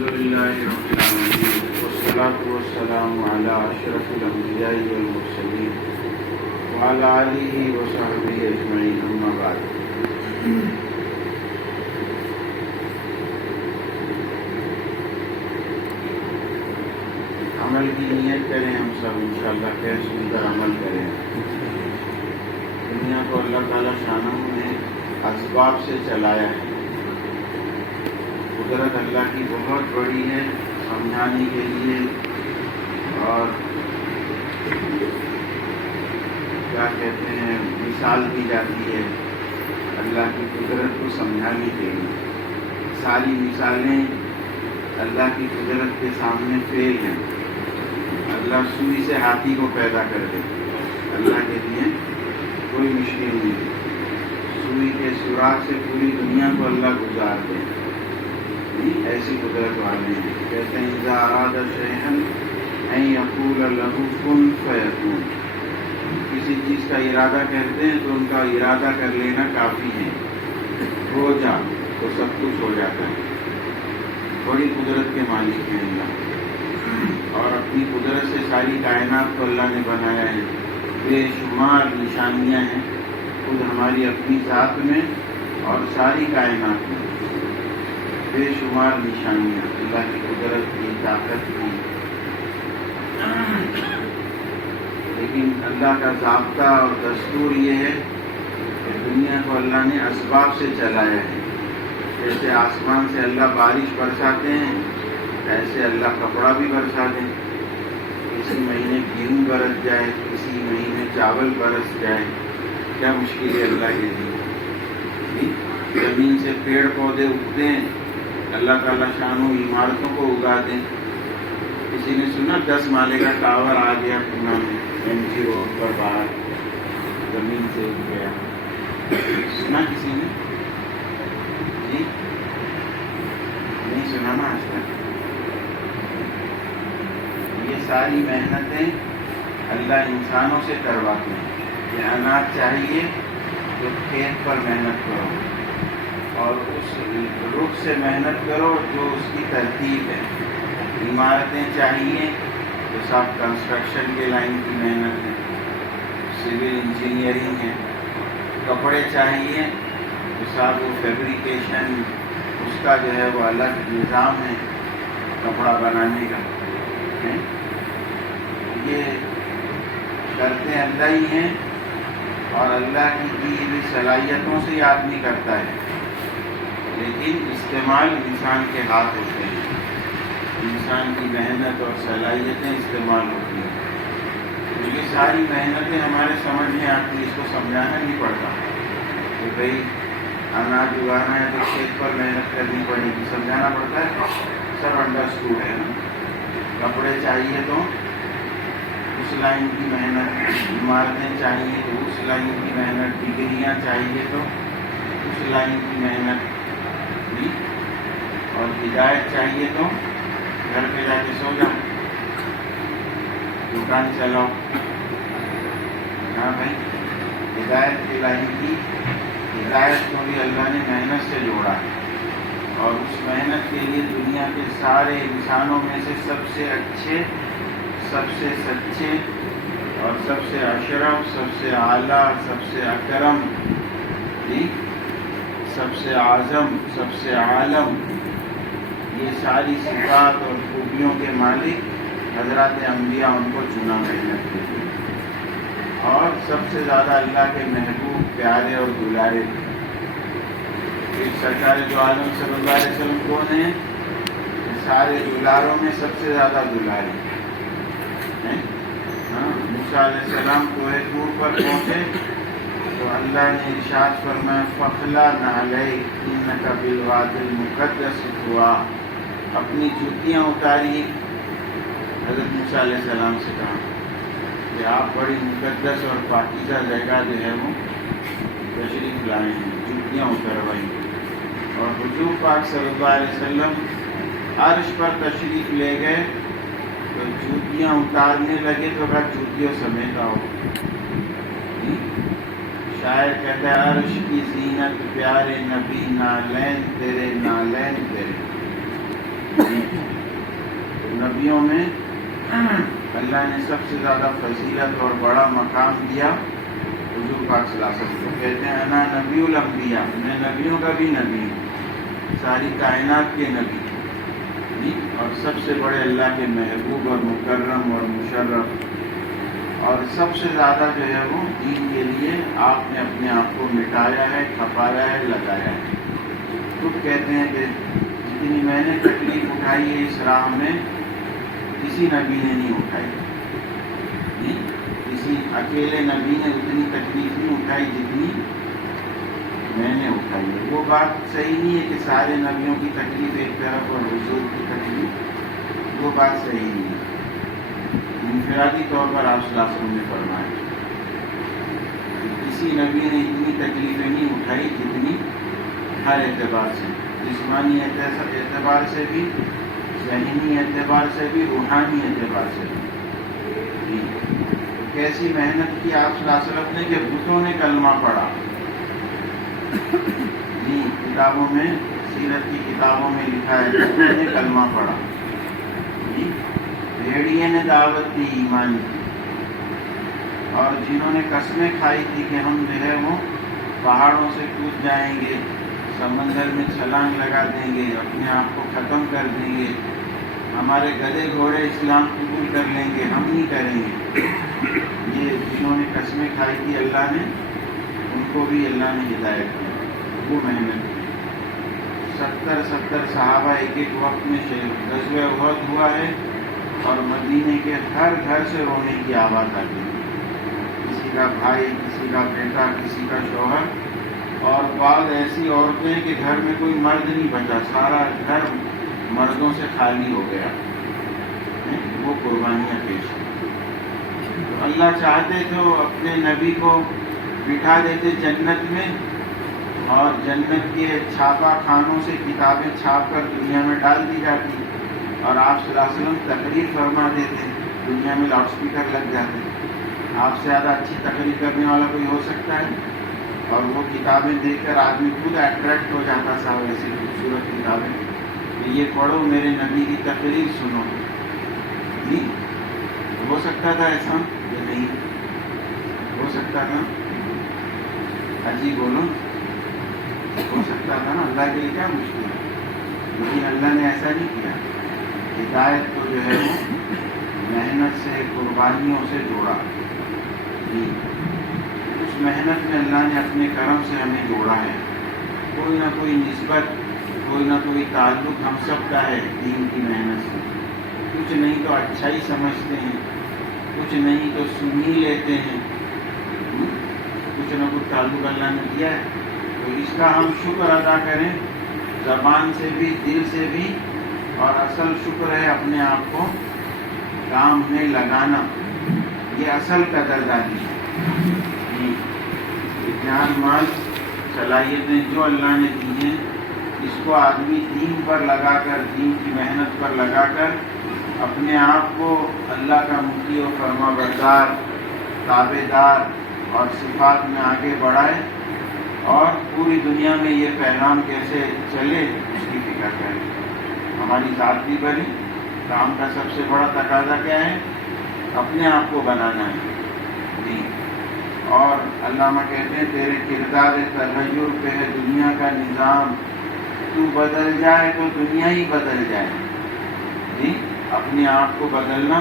لله رب العالمين والصلاة والسلام على أشرف الأنبياء والمرسلين وعلى آله وصحبه أجمعين أما بعد. عمل کی نیت کریں ہم سب انشاءاللہ، خیر سن کر عمل کریں. دنیا کو اللہ تعالیٰ شانہ نے اسباب سے چلایا ہے. قدرت اللہ کی بہت بڑی ہے سمجھانے کے لیے، اور کیا کہتے ہیں مثال دی جاتی ہے اللہ کی قدرت کو سمجھانے کے لیے. ساری مثالیں اللہ کی قدرت کے سامنے فیل ہیں. اللہ سوئی سے ہاتھی کو پیدا کر دے، اللہ کے لیے کوئی مشکل نہیں. سوئی کے سوراخ سے پوری دنیا کو اللہ گزار دے، ایسی قدرت والے ہیں. کہتے ہیں اذا اراد شیئا ان یقول له کن فیکون. کسی چیز کا ارادہ کرتے ہیں تو ان کا ارادہ کر لینا کافی ہے، ہو جا تو سب کچھ ہو جاتا ہے. بڑی قدرت کے مالک ہیں اللہ، اور اپنی قدرت سے ساری کائنات کو اللہ نے بنایا ہے. بے شمار نشانیاں ہیں خود ہماری اپنی ذات میں اور ساری کائنات میں. بے شمار نشانیاں اللہ کی قدرت کی، طاقت کی. لیکن اللہ کا ضابطہ اور دستور یہ ہے کہ دنیا کو اللہ نے اسباب سے چلایا ہے. جیسے آسمان سے اللہ بارش برساتے ہیں، ایسے اللہ کپڑا بھی برسا دیں. کسی مہینے گیہوں برس جائے، کسی مہینے چاول برس جائے، کیا مشکل ہے اللہ کے لیے. زمین سے پیڑ پودے اگتے ہیں، اللہ تعالیٰ شانوں عمارتوں کو اگا دیں. کسی نے سنا 10 مالے کا ٹاور آ گیا پونا میں، MG روڈ پر باہر زمین سے اگ گیا. سنا کسی نے؟ جی نہیں سنا نا آج تک. یہ ساری محنتیں اللہ انسانوں سے کرواتے ہیں. یہ اناج چاہیے تو کھیت پر محنت کرو، اور اس رخ سے محنت کرو جو اس کی ترتیب ہے. عمارتیں چاہیے تو سب کنسٹرکشن کے لائن کی محنت ہے، سول انجینئرنگ ہے. کپڑے چاہیے تو سب وہ فیبریکیشن، اس کا جو ہے وہ الگ نظام ہے کپڑا بنانے کا. یہ کرتے اللہ ہی ہیں، اور اللہ کی دی ہوئی صلاحیتوں سے ہی آدمی کرتا ہے، لیکن استعمال انسان کے ہاتھ ہوتے ہیں. انسان کی محنت اور صلاحیتیں استعمال ہوتی ہیں. یہ ساری محنتیں ہمارے سمجھ میں آتی ہیں، اس کو سمجھانا نہیں پڑتا کہ بھئی اناج اگانا ہے تو کھیت پر محنت کرنی پڑے گی، سمجھانا پڑتا ہے. سب انڈرسٹوڈ ہے نا. کپڑے چاہیے تو اس لائن کی محنت، عمارتیں چاہیے تو اس لائن کی محنت، ڈگریاں چاہیے تو اس لائن کی محنت، اور ہدایت چاہیے تو گھر پہ جا کے سو جاؤ، دکان چلاؤ. ہاں بھائی، ہدایت کی لائن کی ہدایت کو بھی اللہ نے محنت سے جوڑا، اور اس محنت کے لیے دنیا کے سارے انسانوں میں سے سب سے اچھے، سب سے سچے، اور سب سے اشرف، سب سے اعلیٰ، سب سے اکرم، سب سے اعظم، سب سے عالم، یہ ساری صفات اور خوبیوں کے مالک حضرات انبیاء ان کو چنا محنت کے لیے. اور سب سے زیادہ اللہ کے محبوب، پیارے اور دلارے. ایک سرکار جو عالم صلی اللہ علیہ وسلم کون ہیں؟ سارے دلاروں میں سب سے زیادہ دلارے ہیں. موسیٰ علیہ السلام کوہ طور پر پہنچے تو اللہ نے ارشاد فرمایا فخلا نعلیک انک بالوادی المقدس طویٰ. اپنی جوتیاں اتاری. حضرت موسیٰ علیہ السلام سے کہا کہ آپ بڑی مقدس اور پاکیزہ جگہ جو ہے وہ تشریف لائے ہیں، جوتیاں اتروائی. اور حضور پاک صلی اللہ علیہ وسلم عرش پر تشریف لے گئے تو جوتیاں اتارنے لگے تو کہا جوتیوں سمیت آؤ. شاعر کہتا ہے عرش کی زینت پیارے نبی، نالین تیرے نالین تیرے. نبیوں میں اللہ نے سب سے زیادہ فضیلت اور بڑا مقام دیا حضور پاک صلی اللہ علیہ وسلم کو. کہتے ہیں انا نبی الانبیاء، میں نبیوں کا بھی نبی ہوں، ساری کائنات کے نبی، اور سب سے بڑے اللہ کے محبوب اور مکرم اور مشرف، اور سب سے زیادہ جو ہے وہ دین کے لیے آپ نے اپنے آپ کو مٹایا ہے، کھپایا ہے، لگایا ہے. خود کہتے ہیں کہ جتنی میں نے تکلیف اٹھائی ہے اس راہ میں کسی نبی نے نہیں اٹھائی، کسی اکیلے نبی نے اتنی تکلیف نہیں اٹھائی جتنی میں نے اٹھائی ہے. وہ بات صحیح نہیں ہے کہ سارے نبیوں کی تکلیف ایک طرف اور حضور کی تکلیف، وہ بات صحیح نہیں ہے. انفرادی طور پر آپ صلی اللہ علیہ وسلم نے فرمایا کہ کسی نبی نے اتنی تکلیفیں نہیں اٹھائی جتنی ہر اعتبار سے، جسمانی اعتبار سے بھی، ذہنی اعتبار سے بھی، روحانی اعتبار سے بھی. کیسی محنت کی آپ صلی اللہ علیہ وسلم نے کہ بتوں نے کلمہ پڑھا. کتابوں میں، سیرت کی کتابوں میں لکھا ہے بتوں نے کلمہ پڑھا، بھیڑیے نے دعوت دی ایمان کی، اور جنہوں نے قسمیں کھائی تھی کہ ہم جو ہے وہ پہاڑوں سے کود جائیں گے، سمندر میں چھلانگ لگا دیں گے، اپنے آپ کو ختم کر دیں گے، ہمارے گدھے گھوڑے اسلام قبول کر لیں گے، ہم نہیں کریں گے. یہ جنہوں نے قسمیں کھائی تھی اللہ نے، ان کو بھی اللہ نے ہدایت دی. وہ محنت کی. 70 صحابہ ایک ایک وقت میں غزوہ احد ہوا ہے، اور مدینے کے ہر گھر سے رونے کی آواز آتی ہے. کسی کا بھائی، کسی کا بیٹا، کسی کا شوہر، اور بعض ایسی عورتیں کہ گھر میں کوئی مرد نہیں بچا، سارا گھر مردوں سے خالی ہو گیا. وہ قربانیاں پیش کی. تو اللہ چاہتے تو اپنے نبی کو بٹھا دیتے جنت میں، اور جنت کے چھاپا خانوں سے کتابیں چھاپ کر دنیا میں ڈال دی جاتی، اور آپ صلی اللہ علیہ وسلم تقریر فرما دیتے، دنیا میں لاؤڈ اسپیکر لگ جاتے. آپ سے زیادہ اچھی تقریر کرنے والا کوئی ہو سکتا ہے؟ اور وہ کتابیں دیکھ کر آدمی خود اٹریکٹ ہو جاتا تھا، ایسی خوبصورت کتابیں کہ یہ پڑھو، میرے نبی کی تقریر سنو. جی ہو سکتا تھا ایسا یا نہیں ہو سکتا تھا؟ حجی بولو، ہو سکتا تھا نا. اللہ کے لیے کیا مشکل ہے؟ لیکن اللہ نے ایسا نہیں کیا. ہدایت کو جو ہے وہ محنت سے، قربانیوں سے جوڑا. اس محنت میں اللہ نے اپنے کرم سے ہمیں جوڑا ہے. کوئی نہ کوئی نسبت، کوئی نہ کوئی تعلق ہم سب کا ہے دین کی محنت سے. کچھ نہیں تو اچھا ہی سمجھتے ہیں، کچھ نہیں تو سن ہی لیتے ہیں. کچھ نہ کچھ تعلق اللہ نے دیا ہے، تو اس کا ہم شکر ادا کریں، زبان سے بھی، دل سے بھی. اور اصل شکر ہے اپنے آپ کو کام میں لگانا. یہ اصل قدردانی ہے. جان مال صلاحیتیں جو اللہ نے دی ہیں، اس کو آدمی دین پر لگا کر، دین کی محنت پر لگا کر اپنے آپ کو اللہ کا مطیع و فرما بردار، تابع دار اور صفات میں آگے بڑھائے، اور پوری دنیا میں یہ پیغام کیسے چلے اس کی فکر کرے. ہماری ذات بھی بڑی. کام کا سب سے بڑا تقاضا کیا ہے؟ اپنے آپ کو بنانا ہے. جی. اور علامہ کہتے ہیں تیرے کردار تغیر پہ ہے دنیا کا نظام، تو بدل جائے تو دنیا ہی بدل جائے. جی اپنے آپ کو بدلنا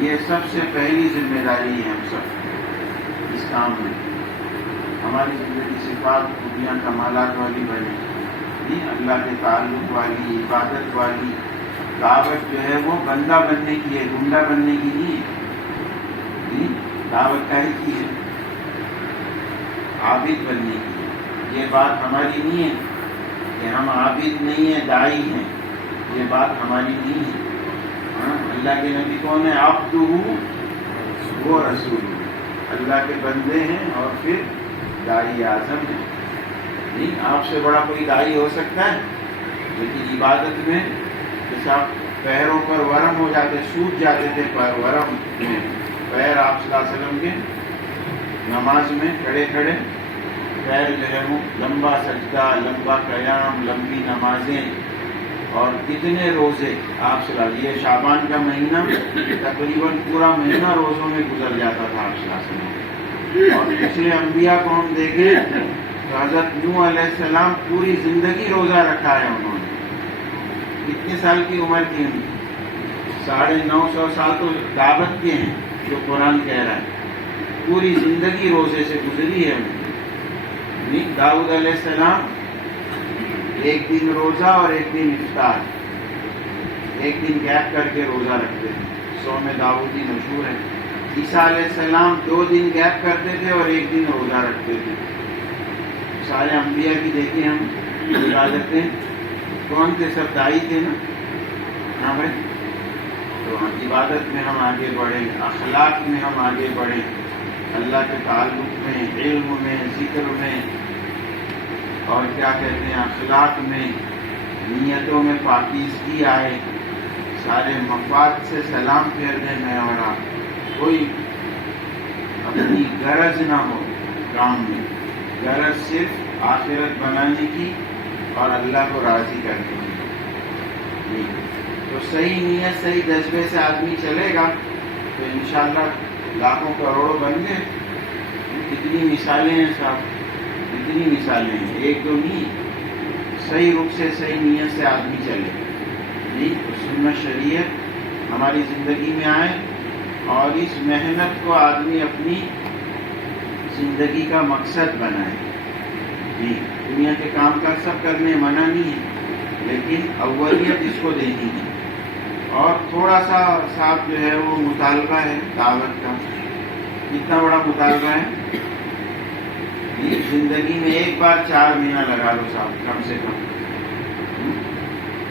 یہ سب سے پہلی ذمہ داری ہے ہم سب اس کام میں. ہماری زندگی صفات، خوبیاں، کمالات والی بنے. جی اللہ کے تعلق والی، عبادت والی. دعوت جو ہے وہ بندہ بننے کی ہے، گنڈا بننے کی نہیں ہے. جی دعوت کہی کی ہے، عابد بننے کی ہے. یہ بات ہماری نہیں ہے کہ ہم عابد نہیں ہیں، داعی ہیں. یہ بات ہماری نہیں ہے. اللہ کے نبی کون ہے؟ عبدہ و رسول. اللہ کے بندے ہیں اور پھر داعی اعظم ہیں. نہیں آپ سے بڑا کوئی داعی ہو سکتا ہے؟ لیکن عبادت میں جیسے آپ پیروں پر ورم ہو جاتے، سوج جاتے تھے ورم میں پیر آپ صلی اللہ علیہ وسلم کے نماز میں کھڑے کھڑے پیر جو ہے وہ لمبا سجدہ، لمبا قیام، لمبی نمازیں، اور کتنے روزے آپ صلی اللہ علیہ وسلم، یہ شعبان کا مہینہ تقریباً پورا مہینہ روزوں میں گزر جاتا تھا آپ صلی اللہ علیہ وسلم۔ اور پچھلے انبیاء کو ہم دیکھیں تو حضرت نوح علیہ السلام پوری زندگی روزہ رکھا ہے انہوں نے۔ کتنے سال کی عمر کی ان کی؟ 950 سال تو دعوت کے ہیں جو قرآن کہہ رہا ہے، پوری زندگی روزے سے گزری ہے ان کی۔ داؤد علیہ السلام ایک دن روزہ اور ایک دن افطار، ایک دن گیپ کر کے روزہ رکھتے تھے، صوم داؤدی مشہور ہے۔ عیسیٰ علیہ السلام 2 دن گیپ کرتے تھے اور ایک دن روزہ رکھتے تھے۔ سارے انبیاء کی دیکھیں ہم عبادتیں، کون تھے؟ سب دائی تھے نا؟ ہاں بھائی، تو عبادت میں ہم آگے بڑھیں، اخلاق میں ہم آگے بڑھیں، اللہ کے تعلق میں، علم میں، ذکر میں، اور کیا کہتے ہیں اخلاق میں، نیتوں میں پاکیزگی آئے، سارے مفاد سے سلام پھیر دیں میں اور آپ، کوئی اپنی غرض نہ ہو کام میں، غرض صرف آخرت بنانے کی اور اللہ کو راضی کرنے کی۔ تو صحیح نیت صحیح جذبے سے آدمی چلے گا تو انشاءاللہ لاکھوں کروڑوں بن گئے۔ کتنی مثالیں ہیں صاحب، کتنی مثالیں ہیں، ایک دو نہیں، صحیح رخ سے صحیح نیت سے آدمی چلے نہیں تو سنت شریعت ہماری زندگی میں آئے اور اس محنت کو آدمی اپنی زندگی کا مقصد بنائے۔ جی، دنیا کے کام کاج سب کرنے منع نہیں ہے، لیکن اولیت اس کو دینی ہے۔ اور تھوڑا سا صاحب جو ہے وہ مطالبہ ہے دعوت کا، کتنا بڑا مطالبہ ہے؟ زندگی میں ایک بار 4 مہینہ لگا لو صاحب، کم سے کم۔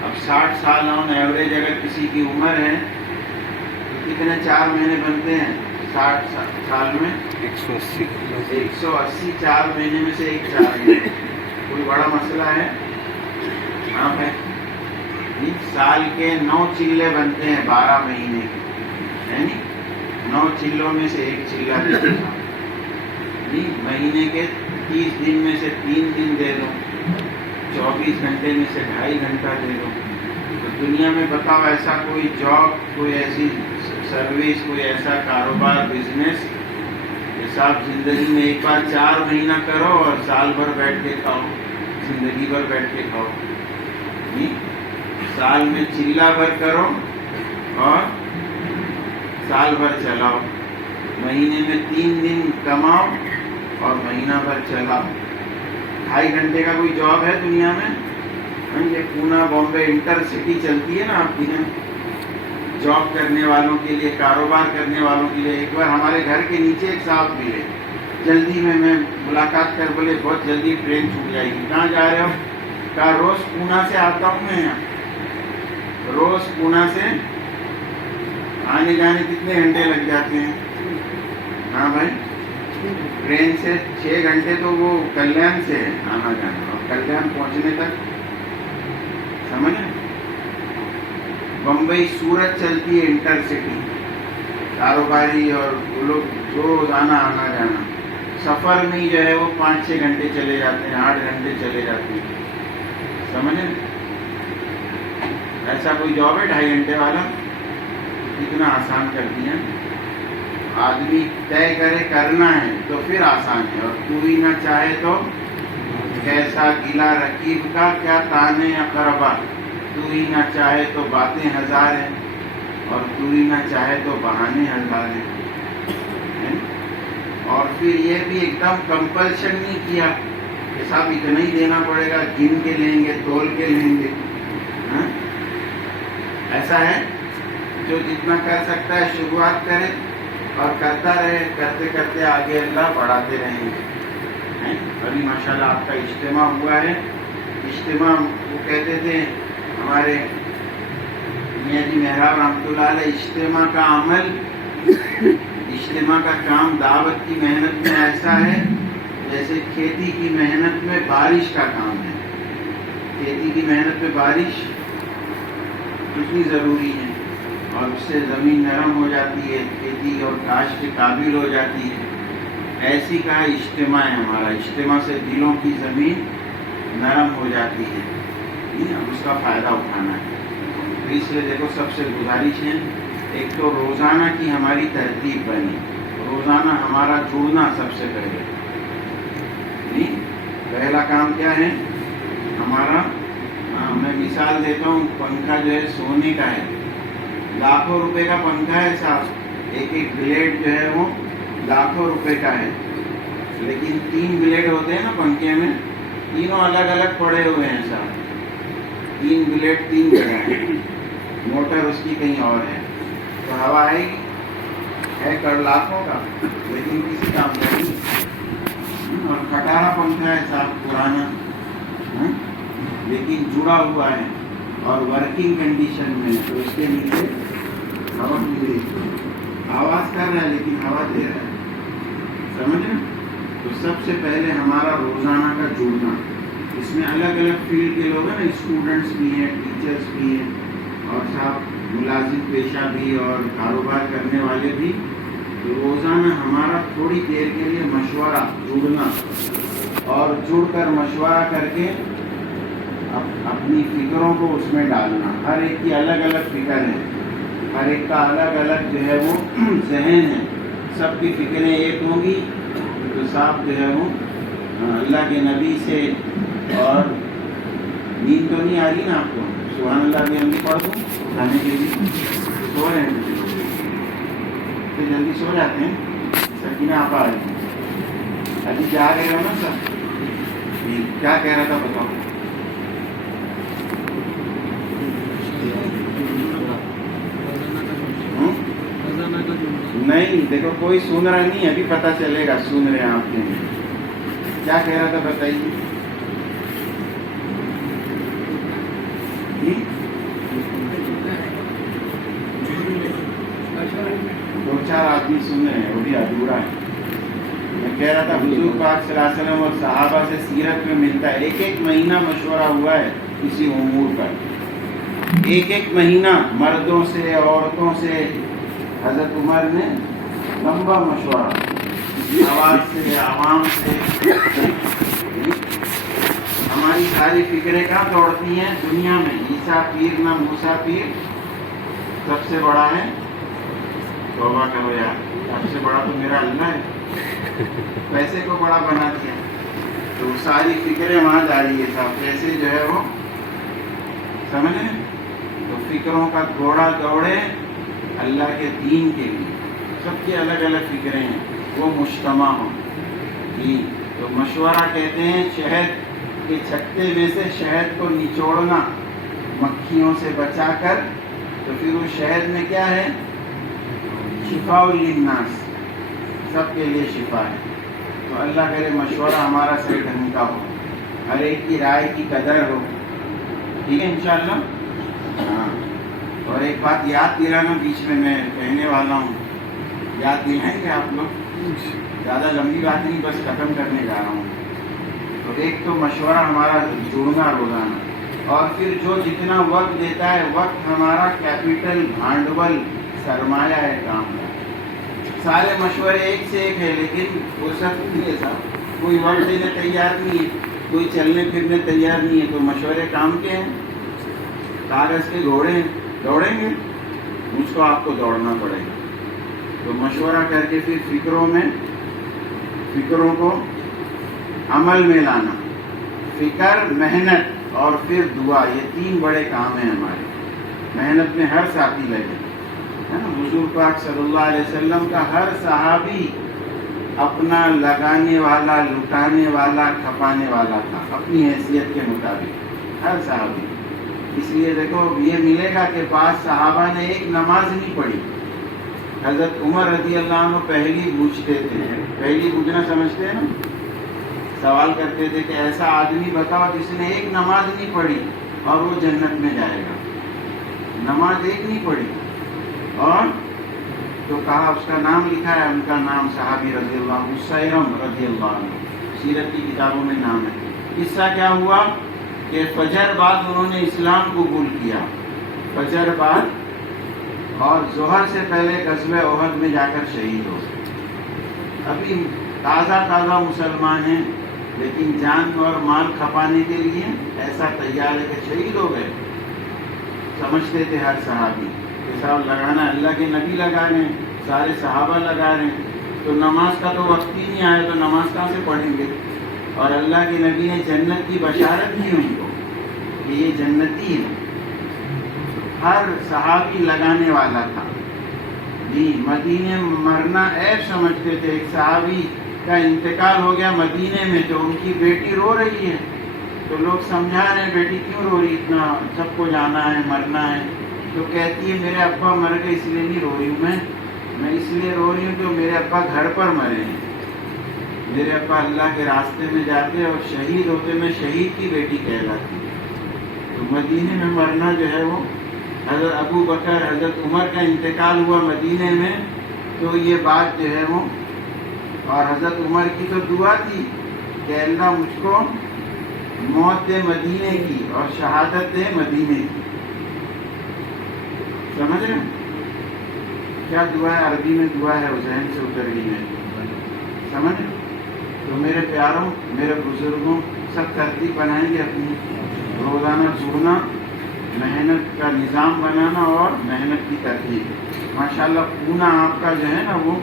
اب 60 سال آن ایوریج اگر کسی کی عمر ہے تو کتنے 4 مہینے بنتے ہیں 60 سال میں؟ 180 4 مہینے میں سے ایک 4 مہینے، کوئی بڑا مسئلہ ہے؟ ہاں ہے۔ سال کے 9 چلے بنتے ہیں 12 مہینے کے، یعنی 9 چلوں میں سے ایک چلا دے دو۔ مہینے کے 30 دن میں سے 3 دن دے دو، 24 گھنٹے میں سے 2.5 گھنٹہ دے دو۔ تو دنیا میں بتاؤ ایسا کوئی جاب، کوئی ایسی سروس، کوئی ایسا کاروبار، بزنس کہ صاحب زندگی میں ایک بار 4 مہینہ کرو اور سال بھر بیٹھ کے کھاؤ، زندگی بھر بیٹھ کے کھاؤ؟ سال میں چلہ بھر کرو اور سال بھر چلاؤ، مہینے میں 3 دن کماؤ اور مہینہ بھر چلاؤ۔ 2.5 گھنٹے کا کوئی جاب ہے دنیا میں؟ یہ پونا بامبے انٹر سٹی چلتی ہے نا آپ کی یہاں، جاب کرنے والوں کے لیے، کاروبار کرنے والوں کے لیے۔ ایک بار ہمارے گھر کے نیچے ایک صاحب ملے، جلدی میں ملاقات کر بولے بہت جلدی ٹرین چھوٹ جائے گی، کہاں جا رہے ہو؟ کہا روز پونا سے آتا ہوں میں یہاں، روز پونا سے آنے جانے کتنے گھنٹے لگ جاتے ہیں؟ ہاں بھائی، ٹرین سے 6 گھنٹے تو وہ کلیان سے ہے آنا جانا، اور کلیان پہنچنے تک سمجھیں۔ بمبئی سورت چلتی ہے انٹر سٹی، کاروباری اور وہ لوگ روزانہ آنا جانا، سفر میں جو ہے وہ 5-6 گھنٹے چلے جاتے ہیں، 8 گھنٹے چلے جاتے ہیں، سمجھیں۔ ایسا کوئی جاب ہے 2.5 گھنٹے والا؟ کتنا آسان کر دیا آدمی، طے کرے کرنا ہے تو پھر آسان ہے، اور تو ہی نہ چاہے تو کیسا گلا رکیب کا کیا تانے اقربا، تو ہی نہ چاہے تو باتیں 1000 ہیں اور تو ہی نہ چاہے تو بہانے 1000 ہیں۔ اور پھر یہ بھی ایک دم کمپلشن نہیں کیا کہ صاحب اتنا ہی دینا پڑے گا، گن کے لیں گے، تول کے لیں گے۔ ایسا ہے جو جتنا کر سکتا ہے شروعات کرے اور کرتا رہے، کرتے کرتے آگے اللہ بڑھاتے رہیں گے۔ ابھی ماشاءاللہ آپ کا اجتماع ہوا ہے، اجتماع وہ کہتے تھے ہمارے میاں جی محراب رحمۃ اللہ علیہ، اجتماع کا عمل، اجتماع کا کام دعوت کی محنت میں ایسا ہے جیسے کھیتی کی محنت میں بارش کا کام ہے۔ کھیتی کی محنت میں بارش کتنی ضروری ہے، اور اس سے زمین نرم ہو جاتی ہے، کھیتی اور کاشت کے قابل ہو جاتی ہے۔ ایسی کا اجتماع ہے ہمارا، اجتماع سے دلوں کی زمین نرم ہو جاتی ہے۔ اس کا فائدہ اٹھانا ہے. تو اس لیے دیکھو سب سے گزارش ہے ایک تو روزانہ کی ہماری ترتیب بنی, روزانہ ہمارا جڑنا سب سے پہلے. پہلا کام کیا ہے ہمارا, میں مثال دیتا ہوں, پنکھا جو ہے سونے کا ہے, لاکھوں روپے کا پنکھا ہے صاحب, ایک ایک بلیڈ جو ہے وہ لاکھوں روپے کا ہے, لیکن 3 بلیڈ ہوتے ہیں نا پنکھے میں, تینوں الگ الگ پڑے ہوئے ہیں صاحب. 3 بلیڈ 3 جگہ ہیں, موٹر اس کی کہیں اور ہے, تو ہوا آئے گی, ہے کر لاکھوں کا لیکن کسی کام کا نہیں. اور کھٹارا پنکھا ہے صاحب پرانا, لیکن جڑا ہوا ہے اور ورکنگ کنڈیشن میں, تو اس کے نیچے ہوا مل رہی, آواز کر رہا ہے لیکن ہوا دے رہا ہے, سمجھے. تو سب سے پہلے ہمارا روزانہ کا جڑنا, اس میں الگ الگ فیلڈ کے لوگ ہیں نا, اسٹوڈنٹس بھی ہیں, ٹیچرس بھی ہیں, اور صاحب ملازم پیشہ بھی اور کاروبار کرنے والے بھی. تو روزانہ ہمارا تھوڑی دیر کے لیے مشورہ, جڑنا, اور جڑ کر مشورہ کر کے اپنی فکروں کو اس میں ڈالنا. ہر ایک کی الگ الگ فکر ہے, ہر ایک کا الگ الگ جو ہے وہ ذہن ہے, سب کی فکریں ایک ہوں گی تو صاحب جو ہے وہ اللہ کے نبی سے. اور نیند تو نہیں آ رہی نا آپ کو, سبحان اللہ بھی ہم بھی پڑھ دوں کھانے کے لیے, سو رہے ہیں تو جلدی سو جاتے ہیں. سکینہ آپ آ رہی ہیں, ابھی کیا رہے ہو نا سر, کیا کہہ رہا تھا بتاؤ. نہیں دیکھو کوئی سن رہا نہیں, ابھی پتہ چلے گا سن رہے ہیں آپ کے. کیا کہہ رہا تھا بتائیے. 2-4 آدمی سن رہے ہیں, وہ بھی ادھورا ہے. میں کہہ رہا تھا حضور پاک صلی اللہ علیہ وسلم اور صحابہ سے سیرت میں ملتا ہے, 1 مہینہ مشورہ ہوا ہے کسی امور پر, 1 مہینہ مردوں سے عورتوں سے. حضرت عمر نے لمبا مشورہ, آواز سے, عوام سے. ہماری ساری فکریں کہاں دوڑتی ہیں دنیا میں, عیسیٰ پیر نہ موسیٰ پیر, سب سے بڑا ہے. توبہ کرو یار, سب سے بڑا تو میرا اللہ ہے, پیسے کو بڑا بنا دیا. تو ساری فکریں وہاں جا رہی ہے صاحب, پیسے جو ہے وہ سمجھیں. تو فکروں کا گھوڑا دوڑے اللہ کے دین کے لیے, سب کی الگ الگ فکریں ہیں, وہ مجتمع ہوں. تو مشورہ کہتے ہیں شہد کے چھتے میں سے شہد کو نچوڑنا مکھیوں سے بچا کر, تو پھر وہ شہد میں کیا ہے, شفاء للناس, سب کے لیے شفا ہے. تو اللہ کرے مشورہ ہمارا صحیح ڈھنگ کا ہو, ہر ایک کی رائے کی قدر ہو. ٹھیک ہے انشاءاللہ. ہاں, اور ایک بات یاد دلانا بیچ میں کہنے والا ہوں, یاد دلائیں گے آپ لوگ, زیادہ لمبی بات نہیں, بس ختم کرنے جا رہا ہوں. تو ایک تو مشورہ ہمارا جڑنا روزانہ, اور پھر جو جتنا وقت دیتا ہے, وقت ہمارا کیپٹل, بھانڈول, سرمایہ ہے کام کا. سارے مشورے ایک سے ایک ہے, لیکن وہ سب نہیں ہے صاحب. کوئی وقت دینے تیار نہیں ہے, کوئی چلنے پھرنے تیار نہیں ہے. تو مشورے کام کے ہیں, کاغذ کے گھوڑے ہیں, دوڑیں گے, مجھ کو آپ کو دوڑنا پڑے گا. تو مشورہ کر کے پھر فکروں کو عمل میں لانا. فکر, محنت اور پھر دعا, یہ 3 بڑے کام ہیں ہمارے. محنت میں ہر ساتھی لگے, ہے نا. حضور پاک صلی اللہ علیہ وسلم کا ہر صحابی اپنا لگانے والا, لٹانے والا, کھپانے والا تھا اپنی حیثیت کے مطابق, ہر صحابی. اس لیے دیکھو یہ ملے گا کہ بعض صحابہ نے ایک نماز نہیں پڑھی. حضرت عمر رضی اللہ عنہ پہلی پوچھتے تھے, پہلی پوچھنا سمجھتے ہیں نا, سوال کرتے تھے کہ ایسا آدمی بتاؤ جس نے ایک نماز نہیں پڑھی اور وہ جنت میں جائے گا. نماز ایک نہیں پڑھی, اور تو کہا اس کا نام لکھا ہے, ان کا نام صحابی رضی اللہ عنہ, سیرم رضی اللہ عنہ, سیرت کی کتابوں میں نام ہے. قصہ کیا ہوا کہ فجر بعد انہوں نے اسلام قبول کیا, فجر بعد, اور ظہر سے پہلے غزوہ احد میں جا کر شہید ہو. ابھی تازہ مسلمان ہیں, لیکن جان اور مال کھپانے کے لیے ایسا تیار ہے کہ شہید ہو گئے. سمجھتے تھے ہر صحابی کہ صاحب لگانا اللہ کے نبی لگا رہے ہیں, سارے صحابہ لگا رہے ہیں, تو نماز کا تو وقت ہی نہیں آیا تو نماز کہاں سے پڑھیں گے. اور اللہ کے نبی نے جنت کی بشارت دی ان کو کہ یہ جنتی ہے. ہر صحابی لگانے والا تھا جی. مدینے مرنا عیب سمجھتے تھے. ایک صحابی کا انتقال ہو گیا مدینے میں, تو ان کی بیٹی رو رہی ہے, تو لوگ سمجھا رہے ہیں بیٹی کیوں رو رہی, اتنا سب کو جانا ہے مرنا ہے. تو کہتی ہے میرے ابا مر گئے اس لیے نہیں رو رہی ہوں میں اس لیے رو رہی ہوں کہ میرے ابا گھر پر مرے ہیں. میرے ابا اللہ کے راستے میں جاتے اور شہید ہوتے, میں شہید کی بیٹی کہلاتی. تو مدینے میں مرنا جو ہے وہ, حضرت ابو بکر حضرت عمر کا انتقال ہوا مدینے میں, تو یہ بات جو ہے وہ, اور حضرت عمر کی تو دعا تھی کہ اللہ مجھ کو موت دے مدینے کی اور شہادت دے مدینے کی. سمجھ رہے کیا دعا ہے؟ عربی میں دعا ہے, وہ ذہن سے اتر گئی ہے. سمجھ. تو میرے پیاروں, میرے بزرگوں, سب ترتیب بنائیں گے اپنی, روزانہ جڑنا, محنت کا نظام بنانا اور محنت کی ترتیب. ماشاءاللہ پونا آپ کا جو ہے نا وہ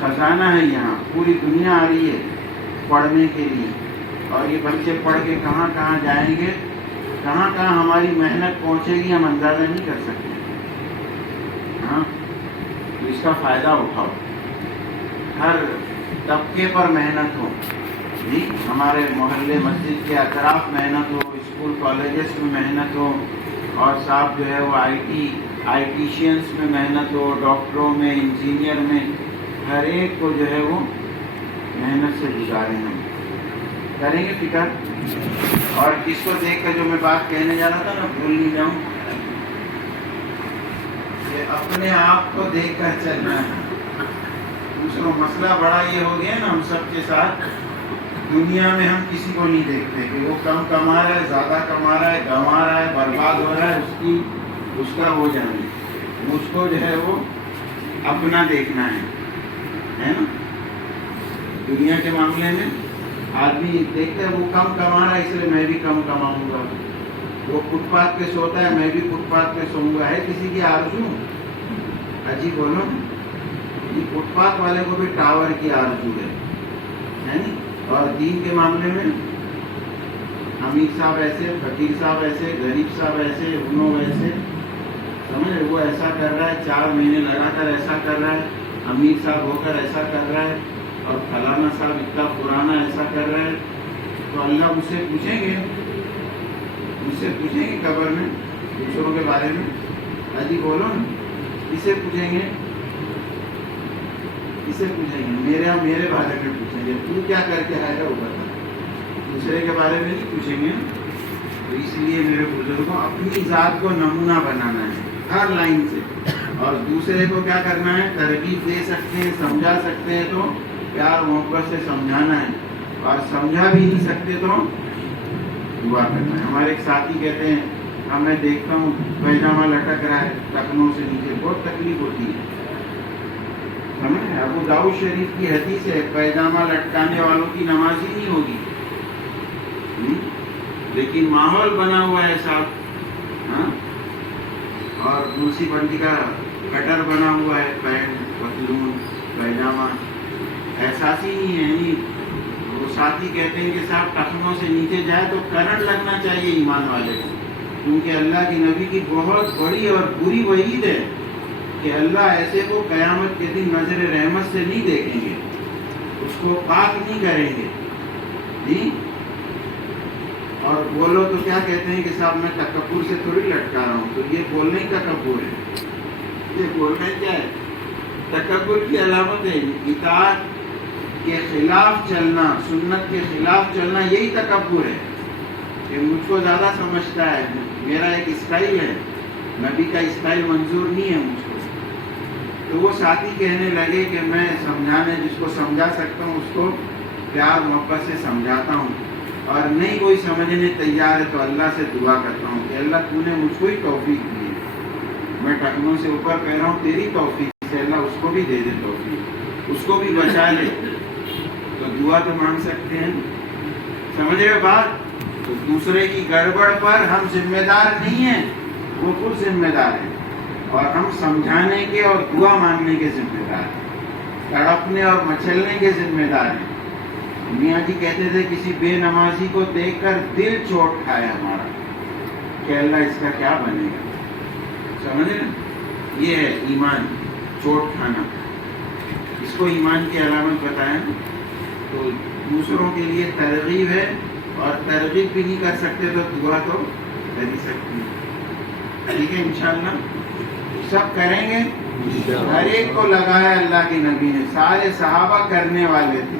خزانہ ہے. یہاں پوری دنیا آ رہی ہے پڑھنے کے لیے, اور یہ بچے پڑھ کے کہاں کہاں جائیں گے, کہاں کہاں ہماری محنت پہنچے گی ہم اندازہ نہیں کر سکتے. ہاں, تو اس کا فائدہ اٹھاؤ. ہر طبقے پر محنت ہو جی. ہمارے محلے مسجد کے اطراف محنت ہو, اسکول کالجز میں محنت ہو, اور صاحب جو ہے وہ آئیٹیشینس میں محنت ہو, ڈاکٹروں میں, انجینئر میں, ہر ایک کو جو ہے وہ محنت سے گزاریں. ہم کریں گے فکر. اور کس کو دیکھ کر جو میں بات کہنے جا رہا تھا نا, بھول نہیں جاؤں, کہ اپنے آپ کو دیکھ کر چلنا ہے. دوسروں مسئلہ بڑا یہ ہو گیا نا ہم سب کے ساتھ, دنیا میں ہم کسی کو نہیں دیکھتے کہ وہ کم کما رہا ہے, زیادہ کما رہا ہے, گنوا رہا ہے, برباد ہو رہا ہے, اس کا ہو جانا. مجھ کو جو ہے وہ اپنا دیکھنا ہے نا. دنیا کے معاملے میں آدمی دیکھتا ہے وہ کم کما رہا ہے اس لیے میں بھی کم کماؤں گا, وہ فٹ پاتھ پہ سوتا ہے میں بھی فٹ پاتھ پہ سوؤں گا. ہے کسی کی آرزو؟ اجی بولو, فٹ پاتھ والے کو بھی ٹاور کی آرزو ہے نا. اور دین کے معاملے میں امیر صاحب ایسے, فقیر صاحب ایسے, غریب صاحب ایسے, انہوں ویسے. سمجھ, وہ ایسا کر رہا ہے, 4 مہینے لگا کر ایسا کر رہا ہے, امیر صاحب ہو کر ایسا کر رہا ہے, اور فلانا صاحب اتنا پرانا ایسا کر رہا ہے. تو اللہ مجھ سے پوچھیں گے قبر میں دوسروں کے بارے میں. اجی بولو نا, کسے پوچھیں گے؟ میرے بارے میں پوچھیں گے, تو کیا کر کے آئے گا وہ بتا. دوسرے کے بارے میں نہیں پوچھیں گے. تو اس لیے میرے بزرگوں اپنی ذات کو نمونہ بنانا ہے ہر لائن سے, اور دوسرے کو کیا کرنا ہے, ترغیب دے سکتے ہیں, سمجھا سکتے ہیں تو پیار محبت سے سمجھانا ہے, اور سمجھا بھی نہیں سکتے تو دعا کرنا ہے. ہمارے ایک ساتھی کہتے ہیں, ہاں میں دیکھتا ہوں پیجامہ لٹک رہا ہے ٹکنوں سے نیچے, بہت تکلیف ہوتی ہے. سمجھ, ابو داؤد شریف کی حدیث ہے, پیجامہ لٹکانے والوں کی نماز ہی نہیں ہوگی. لیکن ماحول بنا ہوا ہے صاحب, ہاں, اور دوسری بندی کا کٹر بنا ہوا ہے, پینٹ, پتلون, پیجامہ, احساس ہی نہیں ہے. یعنی وہ ساتھی کہتے ہیں کہ صاحب ٹخنوں سے نیچے جائے تو کرنٹ لگنا چاہیے ایمان والے کو, کیونکہ اللہ کے نبی کی بہت بڑی اور بری وعید ہے کہ اللہ ایسے کو قیامت کے دن نظر رحمت سے نہیں دیکھیں گے, اس کو پاک نہیں کریں گے جی. اور بولو تو کیا کہتے ہیں کہ صاحب میں تکبر سے تھوڑی لٹکا رہا ہوں, تو یہ بولنا ہی تکبر ہے. یہ بولنا کیا ہے؟ تکبر کی علامت ہے. اطاعت کے خلاف چلنا, سنت کے خلاف چلنا, یہی تکبر ہے کہ مجھ کو زیادہ سمجھتا ہے, میرا ایک اسٹائل ہے, نبی کا اسٹائل منظور نہیں ہے مجھ کو. تو وہ ساتھی کہنے لگے کہ میں سمجھانے, جس کو سمجھا سکتا ہوں اس کو پیار محبت سے سمجھاتا ہوں, اور نہیں کوئی سمجھنے تیار ہے تو اللہ سے دعا کرتا ہوں کہ اللہ تو نے مجھ کو ہی توفیق دی ہے, میں ٹکنوں سے اوپر کہہ رہا ہوں, تیری توفیق سے اللہ اس کو بھی دے دے توفیق, اس کو بھی بچا لے. تو دعا تو مانگ سکتے ہیں. سمجھ رہے بات؟ تو دوسرے کی گڑبڑ پر ہم ذمہ دار نہیں ہیں، وہ خود ذمہ دار ہیں، اور ہم سمجھانے کے اور دعا مانگنے کے ذمہ دار ہیں، تڑپنے اور مچلنے کے ذمہ دار ہیں۔ میاں جی کہتے تھے کسی بے نمازی کو دیکھ کر دل چوٹ کھائے ہمارا کہ اللہ اس کا کیا بنے گا۔ سمجھے نا؟ یہ ہے ایمان، چوٹ کھانا، اس کو ایمان کی علامت بتایا نا۔ تو دوسروں کے لیے ترغیب ہے، اور ترغیب بھی نہیں کر سکتے تو دعا تو کر ہی سکتے ہیں۔ ٹھیک ہے انشاءاللہ سب کریں گے۔ ہر ایک کو لگایا اللہ کے نبی نے، سارے صحابہ کرنے والے تھے،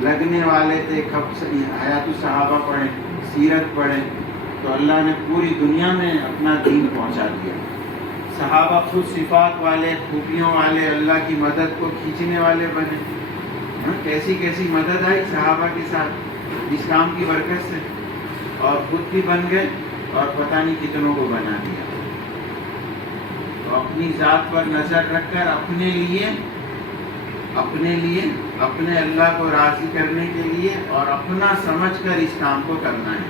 لگنے والے تھے۔ حیات الصحابہ پڑھیں، سیرت پڑھیں، تو اللہ نے پوری دنیا میں اپنا دین پہنچا دیا۔ صحابہ خود صفات والے، خوبیوں والے، اللہ کی مدد کو کھینچنے والے بنے۔ کیسی کیسی مدد آئی صحابہ کے ساتھ اسلام کی برکت سے، اور خود بھی بن گئے اور پتہ نہیں کتنوں کو بنا دیا۔ تو اپنی ذات پر نظر رکھ کر اپنے لیے اپنے اللہ کو راضی کرنے کے لیے اور اپنا سمجھ کر اس کام کو کرنا ہے۔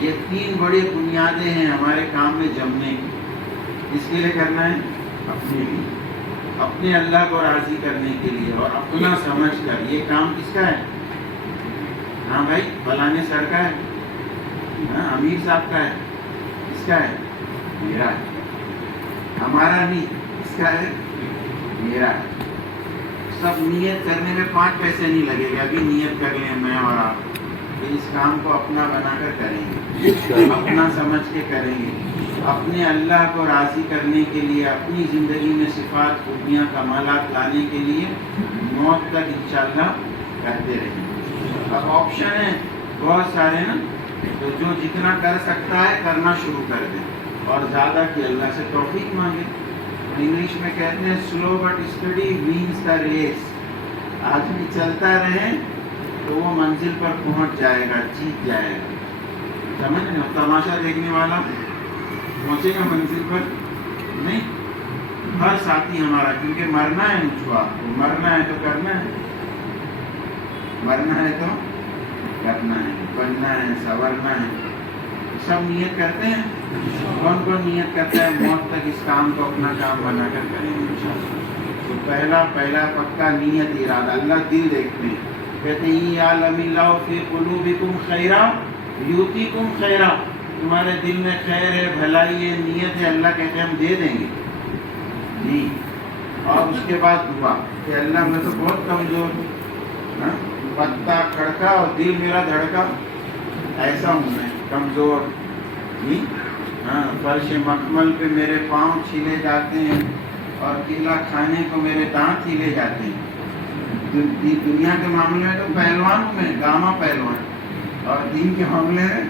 یہ تین بڑی بنیادیں ہیں ہمارے کام میں جمنے کی۔ اس کے لیے کرنا ہے اپنے لیے، اپنے اللہ کو راضی کرنے کے لیے اور اپنا سمجھ کر۔ یہ کام کس کا ہے؟ ہاں بھائی فلانے سر کا ہے، ہاں امیر صاحب کا ہے، کس کا ہے؟ میرا ہے، ہمارا نہیں، کس کا ہے؟ میرا ہے۔ سب نیت کرنے میں 5 پیسے نہیں لگے گا، ابھی نیت کر لیں میں اور آپ کہ اس کام کو اپنا بنا کر کریں گے، اپنا سمجھ کے کریں گے، اپنے اللہ کو راضی کرنے کے لیے، اپنی زندگی میں صفات، خوبیاں، کمالات لانے کے لیے موت تک انشاءاللہ کرتے رہیں گے۔ اب آپشن ہے بہت سارے نا، تو جو جتنا کر سکتا ہے کرنا شروع کر دیں، اور زیادہ کی اللہ سے توفیق مانگے۔ انگلش میں کہتے ہیں slow but steady wins the race. آدمی چلتا رہے تو وہ منزل پر پہنچ جائے گا، جیت جائے گا۔ سمجھ رہے ہو؟ تماشا دیکھنے والا پہنچے گا منزل پر نہیں، ہر ساتھی ہمارا، کیونکہ مرنا ہے مجھ کو، آپ کو مرنا ہے تو کرنا ہے، مرنا ہے تو کرنا ہے، بننا ہے، سنورنا ہے۔ سب نیت کرتے ہیں، کون کون نیت کرتا ہے موت تک اس کام کو اپنا کام بنا کر کریں گے انشاءاللہ۔ تو پہلا پکا نیت، ارادہ۔ اللہ دل دیکھتے ہیں، کہتے ہیں یعلم اللہ فی قلوبکم خیرا یؤتیکم خیرا، تمہارے دل میں خیر ہے، بھلائی ہے، نیت ہے، اللہ کہتے ہیں ہم دے دیں گے جی۔ اور اس کے بعد دعا کہ اللہ میں تو بہت کمزور ہوں، پتا کھڑکا اور دل میرا دھڑکا، ایسا ہوں میں کمزور جی۔ ہاں فرش مخمل پہ میرے پاؤں چھیلے جاتے ہیں، اور کیلا کھانے کو میرے دانت ہیلے جاتے ہیں۔ دنیا کے معاملے میں تو پہلوان ہوں میں، گاما پہلوان، اور دین کے معاملے میں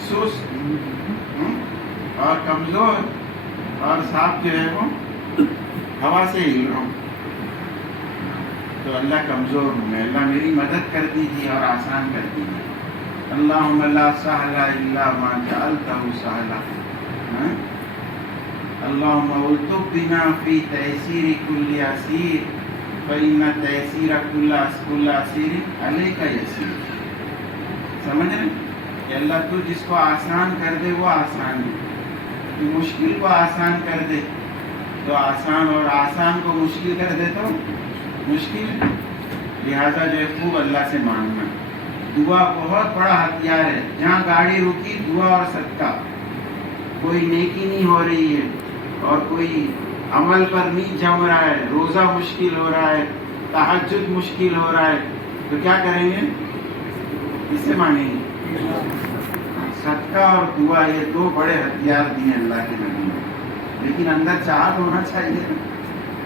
سست اور کمزور، اور صاحب جو ہے وہ ہوا سے ہل رہا ہوں۔ تو اللہ کمزور ہوں میں، اللہ میری مدد کر دیجیے اور آسان کر دیجیے۔ اللہم لا سہل الا ما جعلتہ سہلا، اللہم الطف بنا فی تیسیر کل عسیر فإن تیسیر کل عسیر علیک یسیر۔ سمجھ رہے کہ اللہ تو جس کو آسان کر دے وہ آسان ہے، تو مشکل کو آسان کر دے تو آسان، اور آسان کو مشکل کر دے تو مشکل ہے۔ لہذا جو ہے خوب اللہ سے مانگنا۔ دعا بہت بڑا ہتھیار ہے۔ جہاں گاڑی رکی دعا اور صدقہ، کوئی نیکی نہیں ہو رہی ہے اور کوئی عمل پر نہیں جم رہا ہے، روزہ مشکل ہو رہا ہے، تہجد مشکل ہو رہا ہے، تو کیا کریں گے؟ کس سے مانگیں گے؟ صدقہ اور دعا، یہ 2 بڑے ہتھیار دیے اللہ کے نبی نے۔ لیکن اندر چاہت ہونا چاہیے۔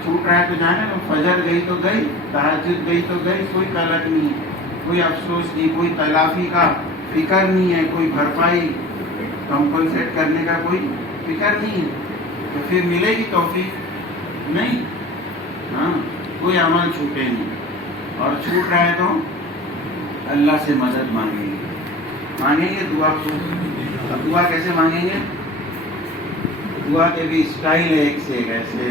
چھوٹ رہا ہے تو جانے نا، فجر گئی تو گئی، تہجد گئی تو گئی، کوئی قلق نہیں ہے، کوئی افسوس نہیں، کوئی تلافی کا فکر نہیں ہے، کوئی بھرپائی کمپنسیٹ کرنے کا کوئی فکر نہیں ہے، تو پھر ملے گی توفیق نہیں۔ ہاں کوئی عمل چھوٹے نہیں، اور چھوٹ رہا ہے تو اللہ سے مدد مانگیں گے دعا کو۔ اب دعا کیسے مانگیں گے؟ دعا کے بھی اسٹائل ہے، ایک سے ایک ایسے۔